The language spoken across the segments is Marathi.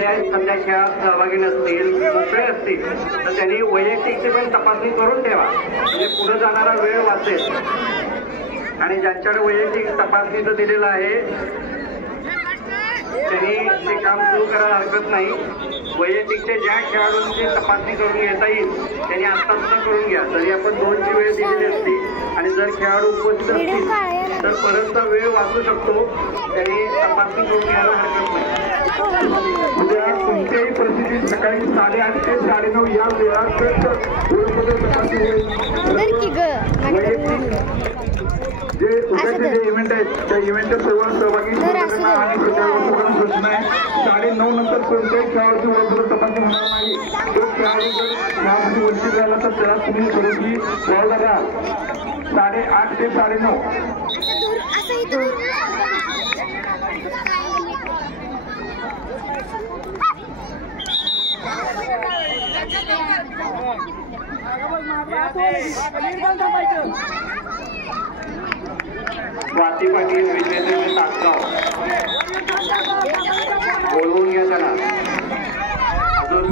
जे सध्या खेळात सहभागी नसतील मोकळे असतील तर त्यांनी वैयक्तिकची पण तपासणी करून ठेवा, म्हणजे पुढे जाणारा वेळ वाचेल. आणि ज्यांच्याकडे वैयक्तिक तपासणीचं दिलेलं आहे त्यांनी ते काम सुरू करायला हरकत नाही. वैयक्तिकच्या ज्या खेळाडूंची तपासणी करून घेता येईल त्यांनी आता करून घ्या. जरी आपण 2ची वेळ दिलेली असती आणि जर खेळाडू उपस्थित असतील तर परतचा वेळ वाचू शकतो. त्यांनी तपासणी करून घ्यायला हरकत नाही. उद्या कोणत्याही परिस्थितीत सकाळी 8:30 ते 9:30 या वेळात तपासणी जे उद्याचे जे इव्हेंट आहेत त्या इव्हेंटच्या सर्व सहभागी आणि सूचना आहे 9:30 नंतर कोणत्याही खेळाडूची ओळख तपासणी होणार नाही. जो खेळाडू जर खेळामध्ये वंचित राहिला तर त्याला तुम्ही थोडीशी बॉल करा. 8:30 ते 9:30 स्वाती पाटील विजयदेवी तासगाव बोलवून घ्या त्याला. अजून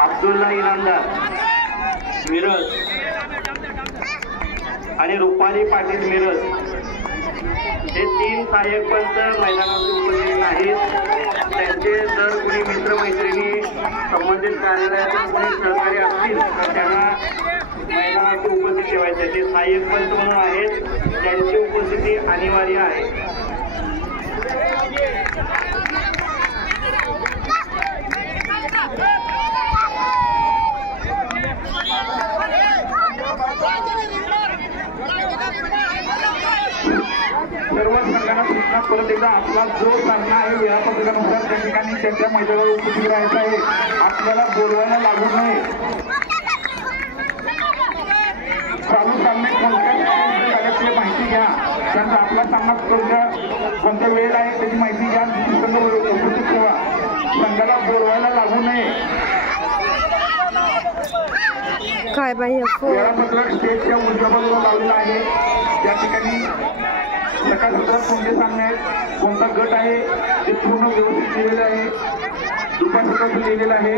अब्दुल्ला इनामदार मिरज आणि रुपाली पाटील मिरज हे 3 सहाय्यक पंच मैदानात उपस्थित नाहीत. त्यांचे जर कोणी मित्रमैत्रिणी संबंधित कार्यालयातून कोणी सहकारी असतील तर त्यांना मैदानात उपस्थित ठेवायचे. ते सहाय्यक पंच म्हणून आहेत, त्यांची उपस्थिती अनिवार्य आहे. सर्व संघांना सूचना परत एकदा आपला जो सामना आहे वेळापत्रकानुसार त्या ठिकाणी त्यांच्या मैदानावर उपस्थित राहायचं आहे. आपल्याला बोलवायला लागू नये. चालू सामने कोणत्या माहिती घ्या. त्यांचा आपला सामना कोणत्या वेळ आहे त्याची माहिती घ्या. उपस्थित ठेवा. संघाला बोलवायला लागू नये. काय बाई वेळापत्रक स्टेजच्या उजव्या बाजूला लावलेलं आहे. त्या ठिकाणी सकाळ कोणते सामने आहेत, कोणता गट आहे ते पूर्ण व्यवस्थित लिहिलेलं आहे. दुपारचं लिहिलेलं आहे.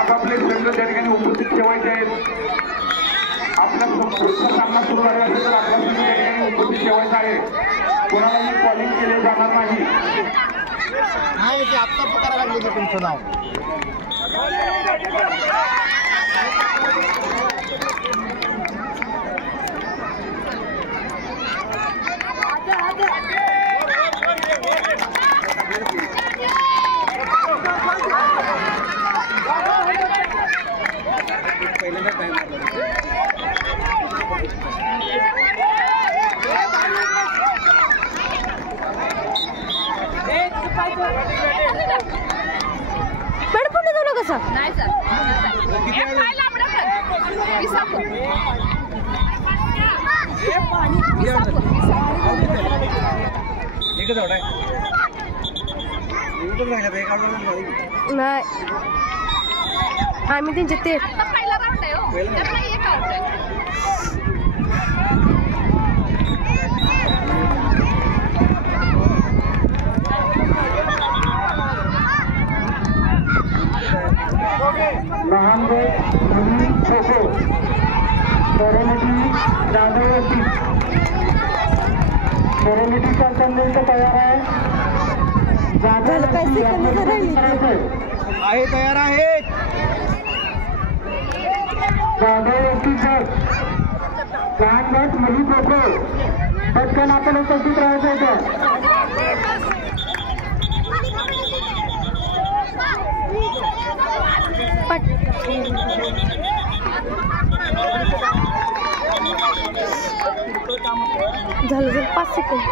आपापले संघ त्या ठिकाणी उपस्थित ठेवायचे आहेत. आपला पुढचा सामना सुरू झाला असेल तर आपला संघ त्या ठिकाणी उपस्थित ठेवायचा आहे. कोणालाही कॉलिंग केले जाणार नाही. आत्ता पुकारा लागले का तुमचं नाव? पडपून जाऊ नका सर. नाही सर नाही आम्ही त्यांचे ते पहिला राऊंड आहे हो. एक राऊंड आहे. लहान गट मुली खो खो सरोनिटीचा संदेश तयार आहे. तयार आहेत. जाधववरती गट लहान गट मुली खो खो पटकन आपण उपस्थित राहायचं आहे. झालं 5 सेकंद.